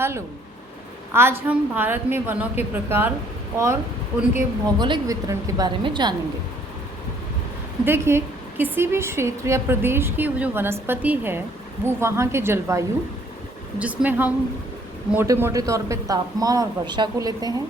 Hello. आज हम भारत में वनों के प्रकार और उनके भौगोलिक वितरण के बारे में जानेंगे। देखिए, किसी भी क्षेत्र या प्रदेश की जो वनस्पति है वो वहाँ के जलवायु, जिसमें हम मोटे मोटे तौर पे तापमान और वर्षा को लेते हैं,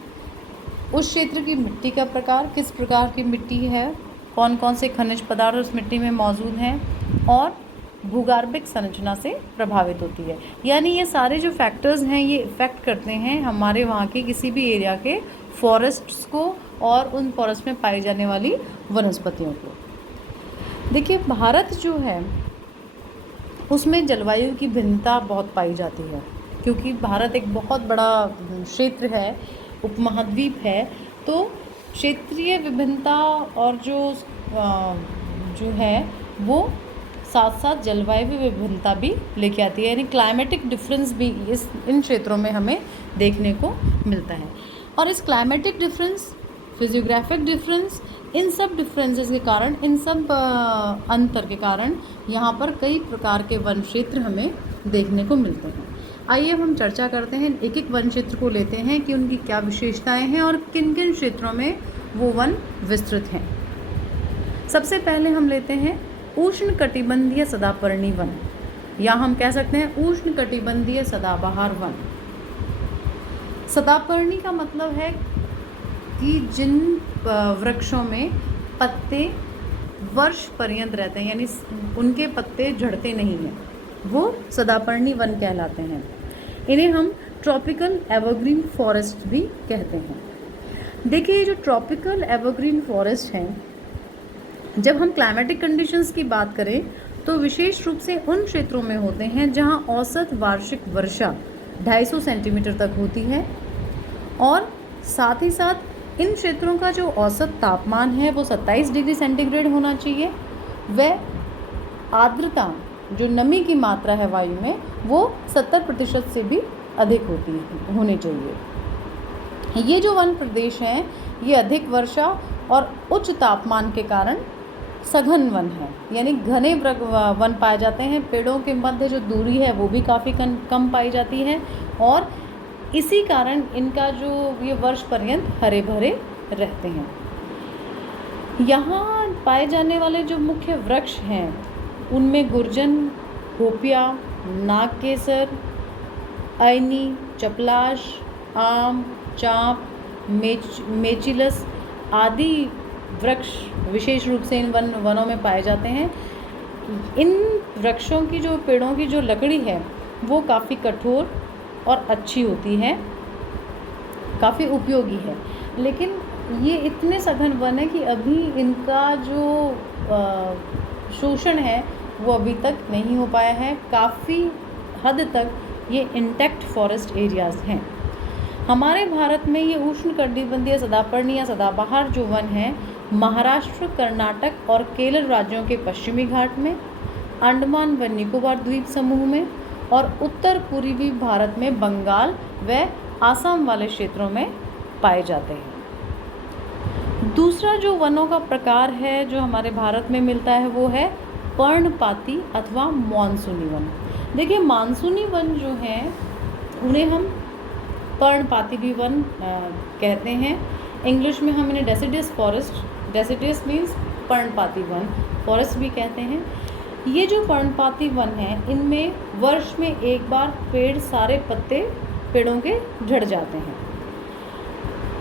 उस क्षेत्र की मिट्टी का प्रकार, किस प्रकार की मिट्टी है, कौन कौन से खनिज पदार्थ उस मिट्टी में मौजूद हैं, और भूगर्भिक संरचना से प्रभावित होती है। यानी ये सारे जो फैक्टर्स हैं ये इफ़ेक्ट करते हैं हमारे वहाँ के किसी भी एरिया के फॉरेस्ट्स को और उन फॉरेस्ट में पाई जाने वाली वनस्पतियों को। देखिए, भारत जो है उसमें जलवायु की भिन्नता बहुत पाई जाती है, क्योंकि भारत एक बहुत बड़ा क्षेत्र है, उपमहाद्वीप है। तो क्षेत्रीय विभिन्नता और जो है वो साथ साथ जलवायु विभिन्नता भी लेके आती है, यानी क्लाइमेटिक डिफरेंस भी इन क्षेत्रों में हमें देखने को मिलता है। और इस क्लाइमेटिक डिफरेंस, फिजियोग्राफिक डिफरेंस, इन सब डिफरेंसेस के कारण, इन सब अंतर के कारण यहाँ पर कई प्रकार के वन क्षेत्र हमें देखने को मिलते हैं। आइए हम चर्चा करते हैं, एक एक वन क्षेत्र को लेते हैं कि उनकी क्या विशेषताएं हैं और किन किन क्षेत्रों में वो वन विस्तृत हैं। सबसे पहले हम लेते हैं उष्णकटिबंधीय सदापर्णी वन, या हम कह सकते हैं उष्णकटिबंधीय सदाबहार वन। सदापर्णी का मतलब है कि जिन वृक्षों में पत्ते वर्ष पर्यंत रहते हैं, यानी उनके पत्ते झड़ते नहीं हैं, वो सदापर्णी वन कहलाते हैं। इन्हें हम ट्रॉपिकल एवरग्रीन फॉरेस्ट भी कहते हैं। देखिए, ये जो ट्रॉपिकल एवरग्रीन फॉरेस्ट हैं, जब हम क्लाइमेटिक कंडीशंस की बात करें तो विशेष रूप से उन क्षेत्रों में होते हैं जहां औसत वार्षिक वर्षा 250 सेंटीमीटर तक होती है, और साथ ही साथ इन क्षेत्रों का जो औसत तापमान है वो 27 डिग्री सेंटीग्रेड होना चाहिए। वह आर्द्रता, जो नमी की मात्रा है वायु में, वो 70% से भी अधिक होनी चाहिए। ये जो वन प्रदेश हैं ये अधिक वर्षा और उच्च तापमान के कारण सघन वन है, यानी घने वन पाए जाते हैं। पेड़ों के मध्य जो दूरी है वो भी काफ़ी कम पाई जाती है, और इसी कारण इनका जो ये वर्ष पर्यंत हरे भरे रहते हैं। यहाँ पाए जाने वाले जो मुख्य वृक्ष हैं उनमें गुर्जन, होपिया, नागकेसर, ऐनी, चपलाश, आम, चाँप, मेचिलस आदि वृक्ष विशेष रूप से इन वनों में पाए जाते हैं। इन वृक्षों की जो पेड़ों की जो लकड़ी है वो काफ़ी कठोर और अच्छी होती है, काफ़ी उपयोगी है। लेकिन ये इतने सघन वन है कि अभी इनका जो शोषण है वो अभी तक नहीं हो पाया है। काफ़ी हद तक ये इंटैक्ट फॉरेस्ट एरियाज़ हैं। हमारे भारत में ये उष्णकटिबंधीय सदापर्णी या सदाबहार जो वन है महाराष्ट्र, कर्नाटक और केरल राज्यों के पश्चिमी घाट में, अंडमान व निकोबार द्वीप समूह में, और उत्तर पूर्वी भारत में बंगाल व आसाम वाले क्षेत्रों में पाए जाते हैं। दूसरा जो वनों का प्रकार है जो हमारे भारत में मिलता है वो है पर्णपाती अथवा मानसूनी वन। देखिए, मानसूनी वन जो हैं उन्हें हम पर्णपाती भी वन कहते हैं। इंग्लिश में हम इन्हें डेसिडियस फॉरेस्ट, डेसिडियस मीन्स पर्णपाती वन, फॉरेस्ट भी कहते हैं। ये जो पर्णपाती वन हैं इनमें वर्ष में एक बार सारे पत्ते पेड़ों के झड़ जाते हैं।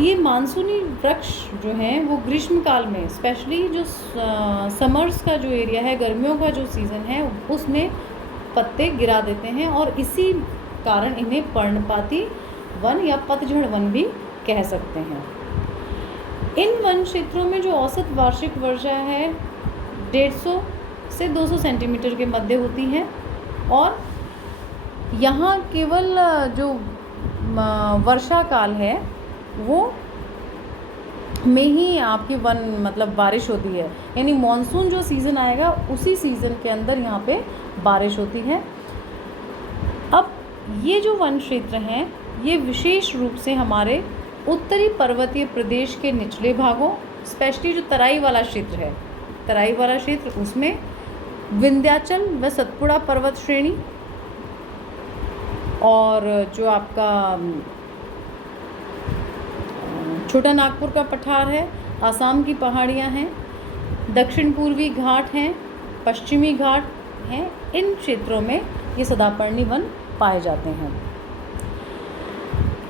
ये मानसूनी वृक्ष जो हैं वो ग्रीष्म काल में, स्पेशली जो समर्स का जो एरिया है, गर्मियों का जो सीज़न है, उसमें पत्ते गिरा देते हैं, और इसी कारण इन्हें पर्णपाती वन या पतझड़ वन भी कह सकते हैं। इन वन क्षेत्रों में जो औसत वार्षिक वर्षा है 150 से 200 सेंटीमीटर के मध्य होती है, और यहाँ केवल जो वर्षा काल है वो में ही आपकी बारिश होती है, यानी मॉनसून जो सीज़न आएगा उसी सीज़न के अंदर यहाँ पे बारिश होती है। अब ये जो वन क्षेत्र हैं ये विशेष रूप से हमारे उत्तरी पर्वतीय प्रदेश के निचले भागों, स्पेशली जो तराई वाला क्षेत्र है, तराई वाला क्षेत्र, उसमें विंध्याचल व सतपुड़ा पर्वत श्रेणी, और जो आपका छोटा नागपुर का पठार है, आसाम की पहाड़ियाँ हैं, दक्षिण पूर्वी घाट हैं, पश्चिमी घाट हैं, इन क्षेत्रों में ये सदापर्णी वन पाए जाते हैं।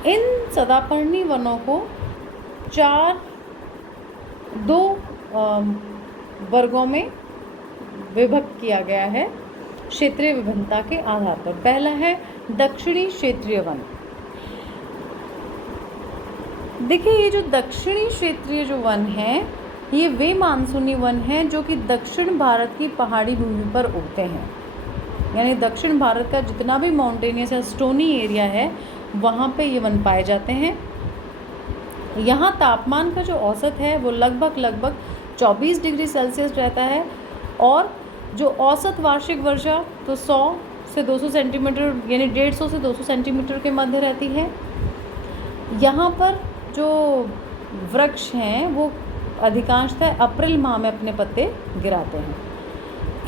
इन सदापर्णी वनों को दो वर्गों में विभक्त किया गया है क्षेत्रीय विभिन्नता के आधार पर। पहला है दक्षिणी क्षेत्रीय वन। देखिए, ये जो दक्षिणी क्षेत्रीय जो वन है, ये वे मानसूनी वन हैं जो कि दक्षिण भारत की पहाड़ी भूमि पर उगते हैं। यानी दक्षिण भारत का जितना भी माउंटेनियस या स्टोनी एरिया है, वहाँ पे ये वन पाए जाते हैं। यहाँ तापमान का जो औसत है वो लगभग 24 डिग्री सेल्सियस रहता है, और जो औसत वार्षिक वर्षा तो 100 से 200 सेंटीमीटर, यानी 150 से 200 सेंटीमीटर के मध्य रहती है। यहाँ पर जो वृक्ष हैं वो अधिकांशतः अप्रैल माह में अपने पत्ते गिराते हैं।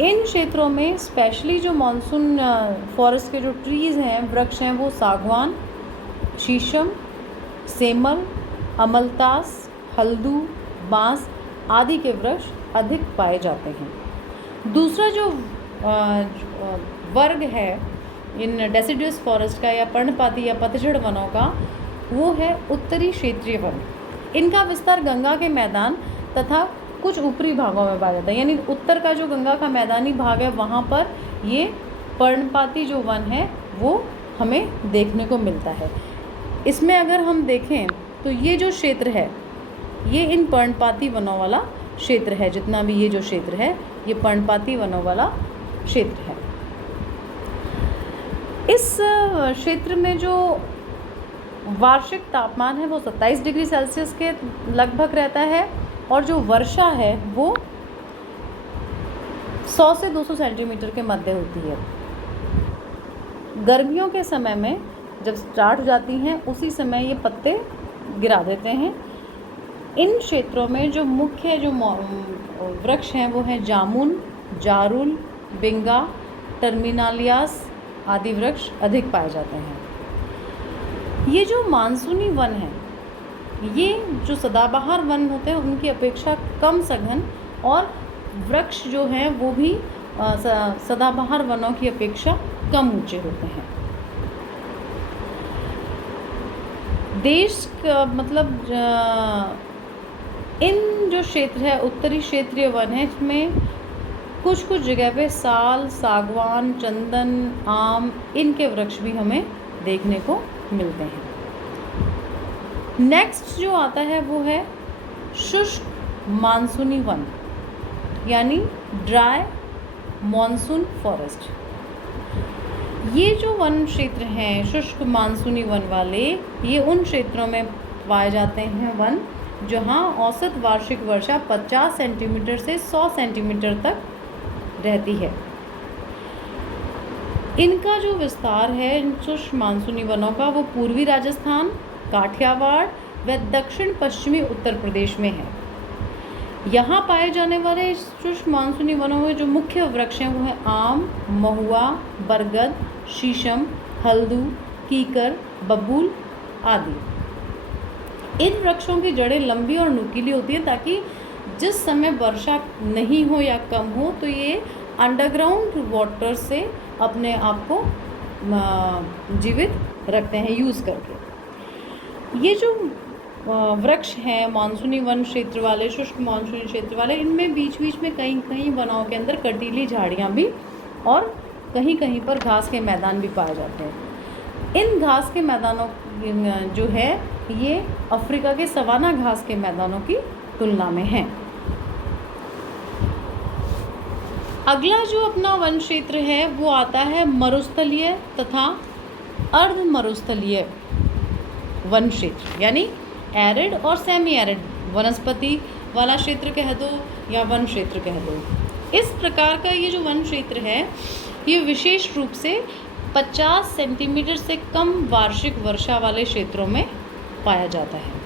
इन क्षेत्रों में स्पेशली जो मानसून फॉरेस्ट के जो ट्रीज़ हैं, वृक्ष हैं, वो सागवान, शीशम, सेमल, अमलतास, हल्दू, बांस आदि के वृक्ष अधिक पाए जाते हैं। दूसरा जो वर्ग है इन डेसिडुअस फॉरेस्ट का या पर्णपाती या पतझड़ वनों का, वो है उत्तरी क्षेत्रीय वन। इनका विस्तार गंगा के मैदान तथा कुछ ऊपरी भागों में पाया जाता है। यानी उत्तर का जो गंगा का मैदानी भाग है, वहाँ पर ये पर्णपाती जो वन है वो हमें देखने को मिलता है। इसमें अगर हम देखें तो ये जो क्षेत्र है, ये इन पर्णपाती वनों वाला क्षेत्र है। जितना भी ये जो क्षेत्र है, ये पर्णपाती वनों वाला क्षेत्र है। इस क्षेत्र में जो वार्षिक तापमान है वो 27 डिग्री सेल्सियस के लगभग रहता है, और जो वर्षा है वो 100 से 200 सेंटीमीटर के मध्य होती है। गर्मियों के समय में जब स्टार्ट हो जाती हैं, उसी समय ये पत्ते गिरा देते हैं। इन क्षेत्रों में जो मुख्य जो वृक्ष हैं वो हैं जामुन, जारुल, बिंगा, टर्मिनालियास आदि वृक्ष अधिक पाए जाते हैं। ये जो मानसूनी वन है, ये जो सदाबहार वन होते हैं उनकी अपेक्षा कम सघन, और वृक्ष जो हैं वो भी सदाबहार वनों की अपेक्षा कम ऊंचे होते हैं। देश का मतलब इन जो क्षेत्र है उत्तरी क्षेत्रीय वन है, इसमें कुछ जगह पे साल, सागवान, चंदन, आम इनके वृक्ष भी हमें देखने को मिलते हैं। नेक्स्ट जो आता है वो है शुष्क मानसूनी वन, यानी ड्राई मॉनसून फॉरेस्ट। ये जो वन क्षेत्र हैं शुष्क मानसूनी वन वाले, ये उन क्षेत्रों में पाए जाते हैं वन जहाँ औसत वार्षिक वर्षा 50 सेंटीमीटर से 100 सेंटीमीटर तक रहती है। इनका जो विस्तार है इन शुष्क मानसूनी वनों का, वो पूर्वी राजस्थान, काठियावाड़ व दक्षिण पश्चिमी उत्तर प्रदेश में है। यहाँ पाए जाने वाले शुष्क मानसूनी वनों में जो मुख्य वृक्ष हैं वो हैं आम, महुआ, बरगद, शीशम, हल्दू, कीकर, बबूल आदि। इन वृक्षों की जड़ें लंबी और नुकीली होती हैं ताकि जिस समय वर्षा नहीं हो या कम हो तो ये अंडरग्राउंड वाटर से अपने आप को जीवित रखते हैं यूज़ करके। ये जो वृक्ष हैं मानसूनी वन क्षेत्र वाले, शुष्क मानसूनी क्षेत्र वाले, इनमें बीच बीच में कहीं वनों के अंदर कटीली झाड़ियाँ भी और कहीं पर घास के मैदान भी पाए जाते हैं। इन घास के मैदानों जो है ये अफ्रीका के सवाना घास के मैदानों की तुलना में हैं। अगला जो अपना वन क्षेत्र है वो आता है मरुस्थलीय तथा अर्ध मरुस्थलीय वन क्षेत्र, यानी एरिड और सेमी एरिड वनस्पति वाला क्षेत्र कह दो या वन क्षेत्र कह दो। इस प्रकार का ये जो वन क्षेत्र है ये विशेष रूप से 50 सेंटीमीटर से कम वार्षिक वर्षा वाले क्षेत्रों में पाया जाता है।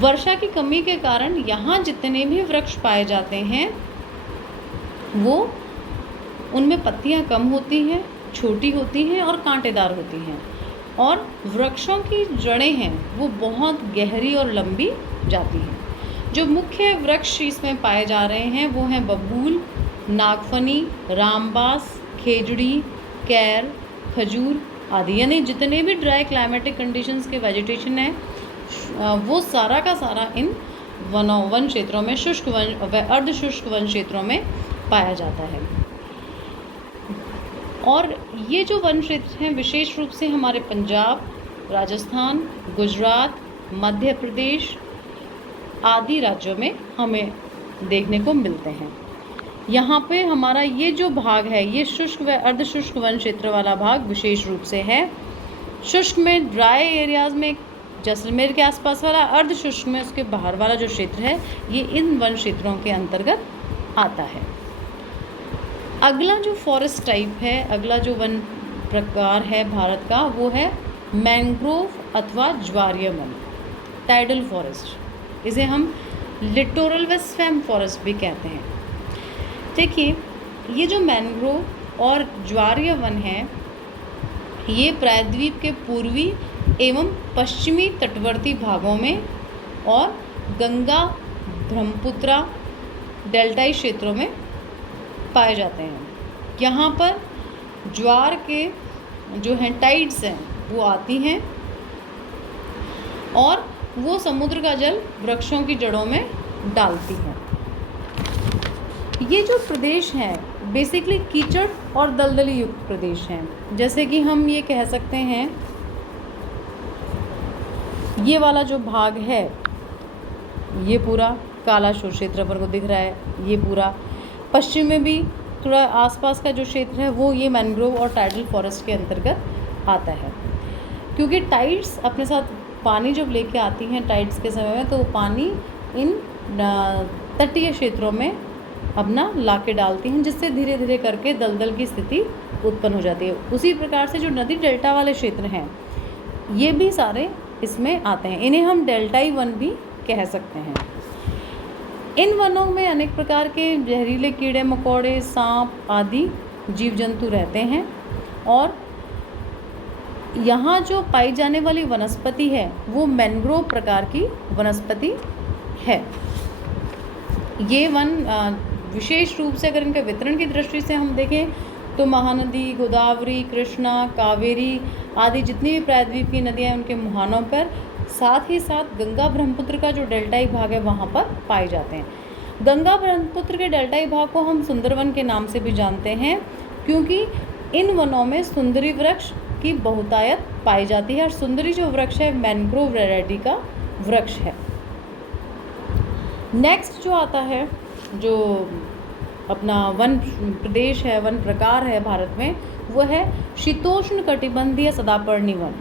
वर्षा की कमी के कारण यहाँ जितने भी वृक्ष पाए जाते हैं वो उनमें पत्तियाँ कम होती हैं, छोटी होती हैं और कांटेदार होती हैं, और वृक्षों की जड़ें हैं वो बहुत गहरी और लंबी जाती हैं। जो मुख्य वृक्ष इसमें पाए जा रहे हैं वो हैं बबूल, नागफनी, रामबास, खेजड़ी, कैर, खजूर आदि। यानी जितने भी ड्राई क्लाइमेटिक कंडीशंस के वेजिटेशन है वो सारा का सारा इन वन क्षेत्रों में, शुष्क वन व अर्ध शुष्क वन क्षेत्रों में पाया जाता है। और ये जो वन क्षेत्र हैं विशेष रूप से हमारे पंजाब, राजस्थान, गुजरात, मध्य प्रदेश आदि राज्यों में हमें देखने को मिलते हैं। यहाँ पे हमारा ये जो भाग है ये शुष्क व अर्ध शुष्क वन क्षेत्र वाला भाग विशेष रूप से है। शुष्क में ड्राई एरियाज़ में जैसलमेर के आसपास वाला, अर्ध शुष्क में उसके बाहर वाला जो क्षेत्र है ये इन वन क्षेत्रों के अंतर्गत आता है। अगला जो फॉरेस्ट टाइप है, अगला जो वन प्रकार है भारत का वो है मैंग्रोव अथवा ज्वारीय वन, टाइडल फॉरेस्ट। इसे हम लिटोरल व स्वैम्प फॉरेस्ट भी कहते हैं। देखिए ये जो मैंग्रोव और ज्वारीय वन है ये प्रायद्वीप के पूर्वी एवं पश्चिमी तटवर्ती भागों में और गंगा ब्रह्मपुत्रा डेल्टाई क्षेत्रों में पाए जाते हैं। यहाँ पर ज्वार के जो हैं टाइड्स हैं वो आती हैं और वो समुद्र का जल वृक्षों की जड़ों में डालती हैं। ये जो प्रदेश हैं बेसिकली कीचड़ और दलदली युक्त प्रदेश हैं। जैसे कि हम ये कह सकते हैं ये वाला जो भाग है ये पूरा काला शोर क्षेत्र पर को दिख रहा है, ये पूरा पश्चिम में भी थोड़ा आसपास का जो क्षेत्र है वो ये मैंग्रोव और टाइडल फॉरेस्ट के अंतर्गत आता है। क्योंकि टाइड्स अपने साथ पानी जब लेके आती हैं टाइड्स के समय में तो पानी इन तटीय क्षेत्रों में अपना ला के डालती हैं, जिससे धीरे धीरे करके दलदल की स्थिति उत्पन्न हो जाती है। उसी प्रकार से जो नदी डेल्टा वाले क्षेत्र हैं ये भी सारे इसमें आते हैं। इन्हें हम डेल्टाई वन भी कह सकते हैं। इन वनों में अनेक प्रकार के जहरीले कीड़े मकोड़े, सांप आदि जीव जंतु रहते हैं और यहाँ जो पाई जाने वाली वनस्पति है वो मैंग्रोव प्रकार की वनस्पति है। ये वन विशेष रूप से अगर इनके वितरण की दृष्टि से हम देखें तो महानदी, गोदावरी, कृष्णा, कावेरी आदि जितनी भी प्रायद्वीप की नदियाँ हैं उनके मुहानों पर, साथ ही साथ गंगा ब्रह्मपुत्र का जो डेल्टाई भाग है वहाँ पर पाए जाते हैं। गंगा ब्रह्मपुत्र के डेल्टाई भाग को हम सुंदरवन के नाम से भी जानते हैं क्योंकि इन वनों में सुंदरी वृक्ष की बहुतायत पाई जाती है और सुंदरी जो वृक्ष है मैंग्रोव वैरायटी का वृक्ष है। नेक्स्ट जो आता है जो अपना वन प्रदेश है, वन प्रकार है भारत में, वो है शीतोष्ण कटिबंधीय सदापर्णी वन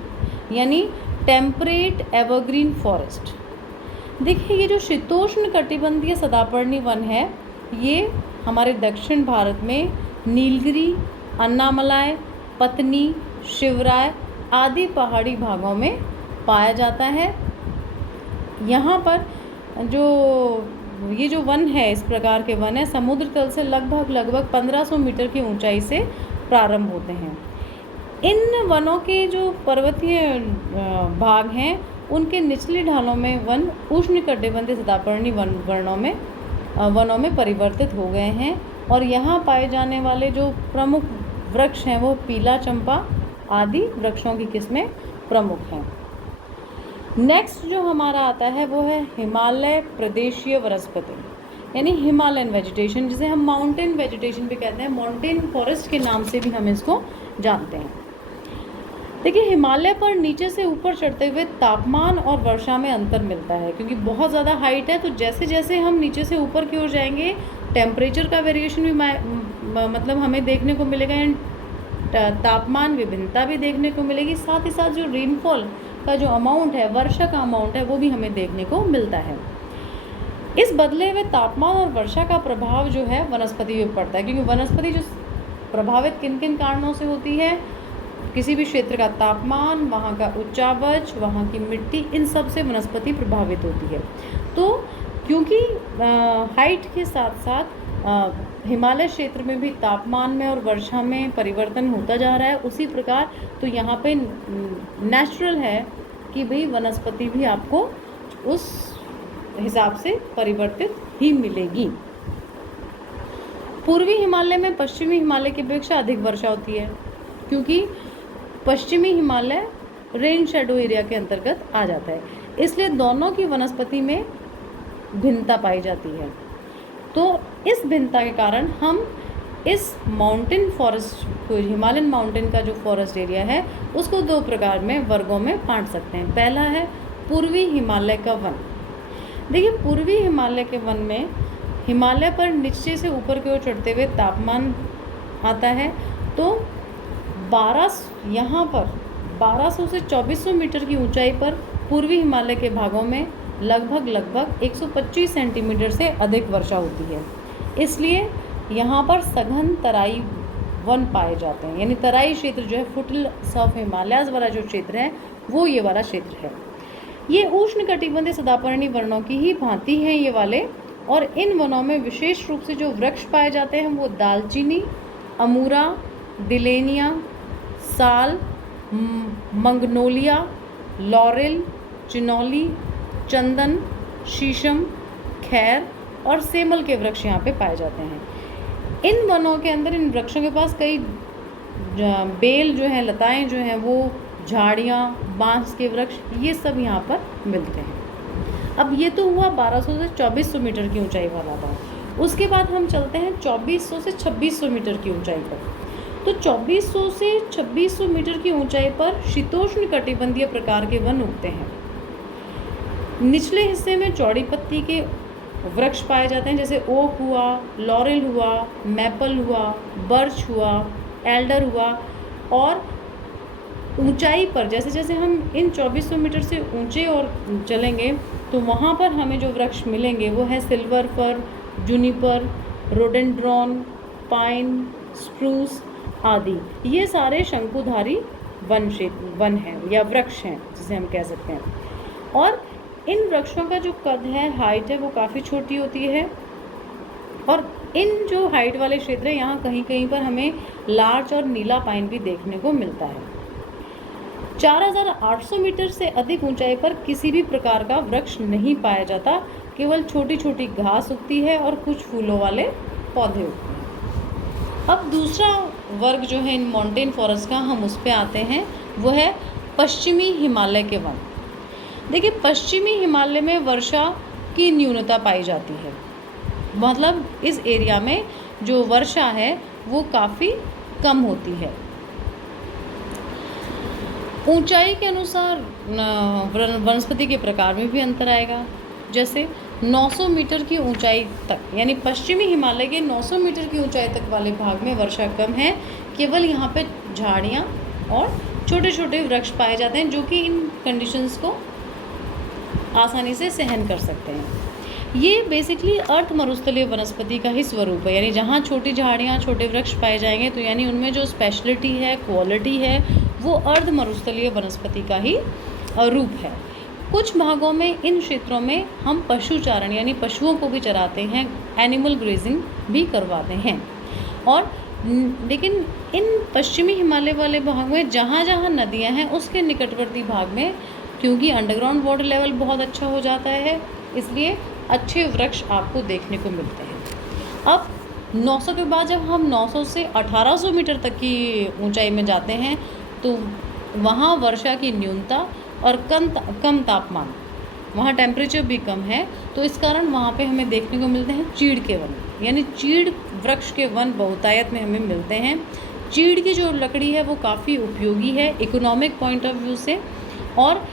यानी टेम्परेट एवरग्रीन फॉरेस्ट। देखिए ये जो शीतोष्ण कटिबंधीय सदापर्णी वन है ये हमारे दक्षिण भारत में नीलगिरी, अन्नामलाई, पत्नी, शिवराय आदि पहाड़ी भागों में पाया जाता है। यहाँ पर ये जो वन है, इस प्रकार के वन है, समुद्र तल से लगभग 1500 मीटर की ऊंचाई से प्रारंभ होते हैं। इन वनों के जो पर्वतीय भाग हैं उनके निचली ढालों में वन उष्णकटिबंधीय सदापर्णी वनों में परिवर्तित हो गए हैं और यहाँ पाए जाने वाले जो प्रमुख वृक्ष हैं वो पीला चंपा आदि वृक्षों की किस्में प्रमुख हैं। नेक्स्ट जो हमारा आता है वो है हिमालय प्रदेशीय वनस्पति यानी हिमालयन वेजिटेशन, जिसे हम माउंटेन वेजिटेशन भी कहते हैं, माउंटेन फॉरेस्ट के नाम से भी हम इसको जानते हैं। देखिए हिमालय पर नीचे से ऊपर चढ़ते हुए तापमान और वर्षा में अंतर मिलता है क्योंकि बहुत ज़्यादा हाइट है, तो जैसे जैसे हम नीचे से ऊपर की ओर जाएंगे टेम्परेचर का वेरिएशन भी मतलब हमें देखने को मिलेगा, तापमान विभिन्नता भी देखने को मिलेगी, साथ ही साथ जो रेनफॉल का जो अमाउंट है, वर्षा का अमाउंट है, वो भी हमें देखने को मिलता है। इस बदले हुए तापमान और वर्षा का प्रभाव जो है वनस्पति पे पड़ता है क्योंकि वनस्पति जो प्रभावित किन किन कारणों से होती है, किसी भी क्षेत्र का तापमान, वहाँ का उच्चावच, वहाँ की मिट्टी, इन सब से वनस्पति प्रभावित होती है। तो क्योंकि हाइट के साथ साथ हिमालय क्षेत्र में भी तापमान में और वर्षा में परिवर्तन होता जा रहा है, उसी प्रकार तो यहाँ पे नेचुरल है कि भाई वनस्पति भी आपको उस हिसाब से परिवर्तित ही मिलेगी। पूर्वी हिमालय में पश्चिमी हिमालय की अपेक्षा अधिक वर्षा होती है, क्योंकि पश्चिमी हिमालय रेन शेडो एरिया के अंतर्गत आ जाता है, इसलिए दोनों की वनस्पति में भिन्नता पाई जाती है। तो इस भिन्नता के कारण हम इस माउंटेन फॉरेस्ट को, हिमालयन माउंटेन का जो फॉरेस्ट एरिया है, उसको दो प्रकार में वर्गों में बांट सकते हैं। पहला है पूर्वी हिमालय का वन। देखिए, पूर्वी हिमालय के वन में हिमालय पर नीचे से ऊपर की ओर चढ़ते हुए तापमान आता है, तो यहाँ पर 1200 से 2400 मीटर की ऊंचाई पर पूर्वी हिमालय के भागों में लगभग 125 सेंटीमीटर से अधिक वर्षा होती है। इसलिए यहाँ पर सघन तराई वन पाए जाते हैं, यानी तराई क्षेत्र जो है, फुटहिल्स ऑफ हिमालयाज वाला जो क्षेत्र है, वो ये वाला क्षेत्र है। ये उष्णकटिबंधीय सदापर्णी वनों की ही भांति हैं ये वाले, और इन वनों में विशेष रूप से जो वृक्ष पाए जाते हैं वो दालचीनी, अमूरा, दिलेनिया, साल, मंगनोलिया, लॉरेल, चिनौली, चंदन, शीशम, खैर और सेमल के वृक्ष यहाँ पे पाए जाते हैं। इन वनों के अंदर, इन वृक्षों के पास कई बेल जो हैं, लताएं जो हैं, वो झाड़ियाँ, बांस के वृक्ष, ये सब यहाँ पर मिलते हैं। अब ये तो हुआ 1200 से 2400 मीटर की ऊंचाई वाला बात। उसके बाद हम चलते हैं 2400 से 2600 मीटर की ऊंचाई पर। तो 2400 से 2600 मीटर की ऊंचाई पर शीतोष्ण कटिबंधीय प्रकार के वन उगते हैं। निचले हिस्से में चौड़ी पत्ती के वृक्ष पाए जाते हैं, जैसे ओक हुआ, लॉरेल हुआ, मैपल हुआ, बर्च हुआ, एल्डर हुआ। और ऊंचाई पर जैसे जैसे हम इन 2400 मीटर से ऊंचे और चलेंगे, तो वहाँ पर हमें जो वृक्ष मिलेंगे वो है silver fir, juniper, rhododendron, pine, spruce आदि। ये सारे शंकुधारी वन हैं या वृक्ष हैं, जिसे हम कह सकते हैं। और इन वृक्षों का जो कद है, हाइट है, वो काफ़ी छोटी होती है। और इन जो हाइट वाले क्षेत्र हैं, यहाँ कहीं कहीं पर हमें लार्च और नीला पाइन भी देखने को मिलता है। 4800 मीटर से अधिक ऊंचाई पर किसी भी प्रकार का वृक्ष नहीं पाया जाता, केवल छोटी छोटी घास उगती है और कुछ फूलों वाले पौधे उगते हैं। अब दूसरा वर्ग जो है इन माउंटेन फॉरेस्ट का, हम उस पे आते हैं, वो है पश्चिमी हिमालय के वन। देखिए, पश्चिमी हिमालय में वर्षा की न्यूनता पाई जाती है, मतलब इस एरिया में जो वर्षा है वो काफ़ी कम होती है। ऊंचाई के अनुसार वनस्पति के प्रकार में भी अंतर आएगा। जैसे 900 मीटर की ऊंचाई तक, यानी पश्चिमी हिमालय के 900 मीटर की ऊंचाई तक वाले भाग में वर्षा कम है, केवल यहाँ पे झाड़ियाँ और छोटे छोटे वृक्ष पाए जाते हैं, जो कि इन कंडीशंस को आसानी से सहन कर सकते हैं। ये बेसिकली अर्ध मरुस्थलीय वनस्पति का ही स्वरूप है, यानी जहाँ छोटी झाड़ियाँ, छोटे वृक्ष पाए जाएंगे, तो यानी उनमें जो स्पेशलिटी है, क्वालिटी है, वो अर्ध मरुस्थलीय वनस्पति का ही रूप है। कुछ भागों में, इन क्षेत्रों में हम पशु चारण यानी पशुओं को भी चराते हैं, एनिमल ग्रेजिंग भी करवाते हैं। और लेकिन इन पश्चिमी हिमालय वाले भाग में जहाँ जहाँ नदियाँ हैं, उसके निकटवर्ती भाग में, क्योंकि अंडरग्राउंड वाटर लेवल बहुत अच्छा हो जाता है, इसलिए अच्छे वृक्ष आपको देखने को मिलते हैं। अब 900 के बाद जब हम 900 से 1800 मीटर तक की ऊंचाई में जाते हैं, तो वहाँ वर्षा की न्यूनता और कम तापमान, वहाँ टेम्परेचर भी कम है, तो इस कारण वहाँ पे हमें देखने को मिलते हैं चीड़ के वन, यानी चीड़ वृक्ष के वन बहुतायत में हमें मिलते हैं। चीड़ की जो लकड़ी है वो काफ़ी उपयोगी है इकोनॉमिक पॉइंट ऑफ व्यू से, और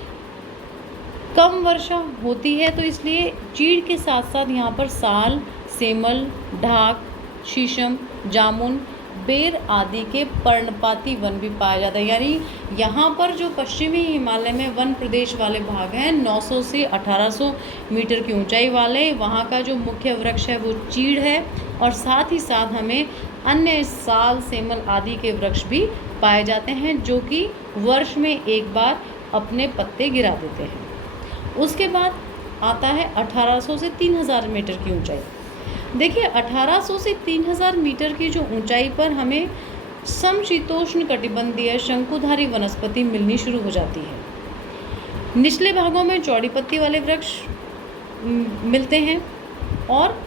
कम वर्षा होती है, तो इसलिए चीड़ के साथ साथ यहाँ पर साल, सेमल, ढाक, शीशम, जामुन, बेर आदि के पर्णपाती वन भी पाया जाता है। यानी यहाँ पर जो पश्चिमी हिमालय में वन प्रदेश वाले भाग हैं, 900 से 1800 मीटर की ऊंचाई वाले, वहाँ का जो मुख्य वृक्ष है वो चीड़ है, और साथ ही साथ हमें अन्य साल, सेमल आदि के वृक्ष भी पाए जाते हैं, जो कि वर्ष में एक बार अपने पत्ते गिरा देते हैं। उसके बाद आता है 1800 से 3000 मीटर की ऊंचाई। देखिए 1800 से 3000 मीटर की जो ऊंचाई पर हमें समशीतोष्ण कटिबंधीय शंकुधारी वनस्पति मिलनी शुरू हो जाती है। निचले भागों में चौड़ी पत्ती वाले वृक्ष मिलते हैं और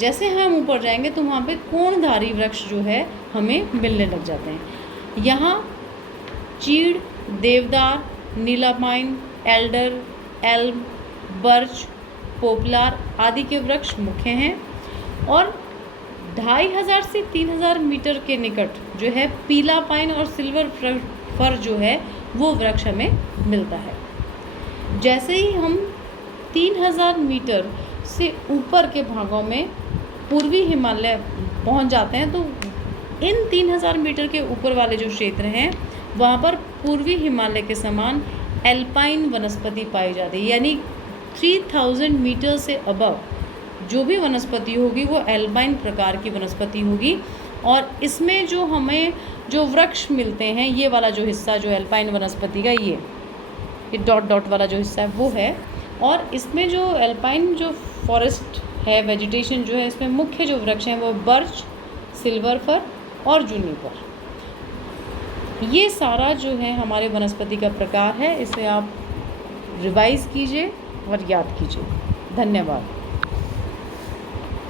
जैसे हम ऊपर जाएंगे तो वहाँ पे कोणधारी वृक्ष जो है हमें मिलने लग जाते हैं। यहाँ चीड़, देवदार, नीला pine, alder, elm, birch, poplar आदि के वृक्ष मुख्य हैं और 2500 से 3000 मीटर के निकट जो है पीला पाइन और सिल्वर फर जो है वो वृक्ष हमें मिलता है। जैसे ही हम 3000 मीटर से ऊपर के भागों में पूर्वी हिमालय पहुंच जाते हैं तो इन 3000 मीटर के ऊपर वाले जो क्षेत्र हैं वहाँ पर पूर्वी हिमालय के समान एल्पाइन वनस्पति पाई जाती है, यानी 3000 मीटर से अबव जो भी वनस्पति होगी वो एल्पाइन प्रकार की वनस्पति होगी। और इसमें जो हमें जो वृक्ष मिलते हैं, ये वाला जो हिस्सा जो एल्पाइन वनस्पति का ये डॉट डॉट वाला जो हिस्सा है वो है। और इसमें जो एल्पाइन जो फॉरेस्ट है, वेजिटेशन जो है, इसमें मुख्य जो वृक्ष हैं वो बर्च, सिल्वर फर और जूनिपर। ये सारा जो है हमारे वनस्पति का प्रकार है। इसे आप रिवाइज कीजिए और याद कीजिए। धन्यवाद।